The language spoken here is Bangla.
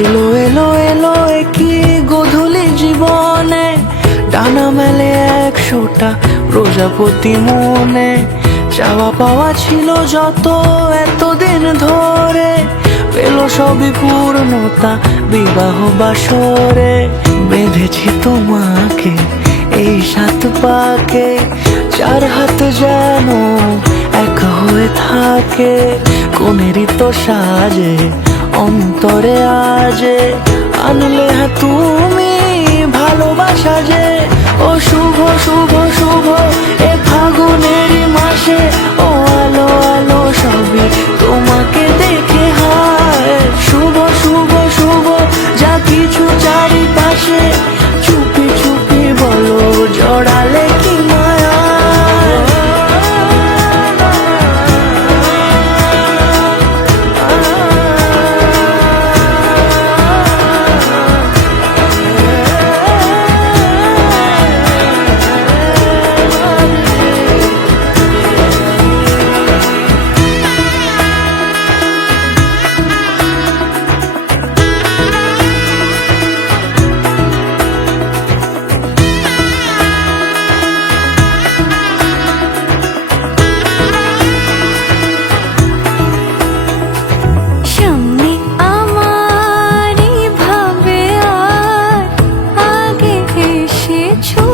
এলো এলো এলো কি গোধূলি জীবনে, ডানা মেলে 100টা প্রজাপতি মনে। চাওয়া পাওয়া ছিল যত এতদিন ধরে, পেল সবই পূর্ণতা বিবাহ বাসরে। বেঁধেছি তোমাকে এই 7 পাকে, 4 হাত যেন এক হয়ে থাকে। কোনেরই তো সাজে অন্তরে আজে, আনলে তুমি ভালোবাসা যে। ও শুভ শুভ শুভ এ ফাগুনেরই মাসে, ও আলো আলো সবই তোমাকে দেখে হায়। শুভ শুভ শুভ যা কিছু চারিপাশে, চুপি চুপি বলো জড়ালে কি মায়া। সামনে আমারই ভাবে আর আগে এসেছো